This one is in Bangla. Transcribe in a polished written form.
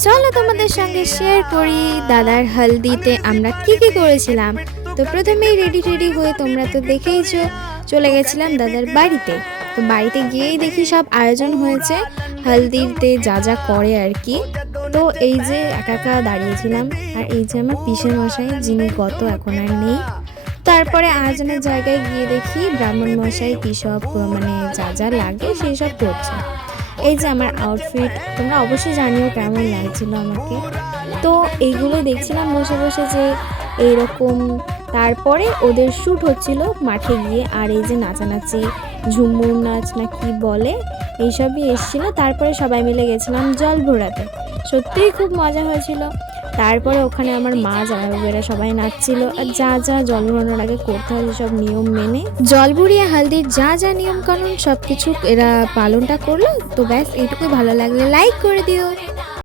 চলো তোমাদের সঙ্গে শেয়ার করি দাদার হলদিতে আমরা কি কি করেছিলাম। তো প্রথমেই রেডি হয়ে তোমরা তো দেখেইছো, চলে গেছিলাম দাদার বাড়িতে। তো বাড়িতে গিয়েই দেখি সব আয়োজন হয়েছে হলদিতে যা যা করে আর কি। তো এই যে একা একা দাঁড়িয়েছিলাম, আর এই যে আমার পিসের মশাই যিনি গত এখন আর নেই। তারপরে আয়োজনের জায়গায় গিয়ে দেখি ব্রাহ্মণ মশাই কী সব মানে যা যা লাগে সেই সব করছে। এই যে আমার আউটফিট, তোমরা অবশ্যই জানিও কেমন লাগছিল আমাকে। তো এইগুলো দেখছিলাম বসে বসে যে এইরকম। তারপরে ওদের শ্যুট হচ্ছিল মাঠে গিয়ে, আর এই যে নাচানাচি ঝুমুর নাচ না কি বলে এইসবই এসেছিলো। তারপরে সবাই মিলে গেছিলাম জল ভরাতে, সত্যিই খুব মজা হয়েছিল। তারপরে ওখানে আমার মা জামাইবাবুরা সবাই নাচছিল, আর যা যা জল ভরানোর আগে করতে হয় সব নিয়ম মেনে জল ভরিয়ে হালদির যা যা নিয়ম কানুন সব কিছু এরা পালনটা করলো। তো ব্যাস এইটুকুই, ভালো লাগলে লাইক করে দিও।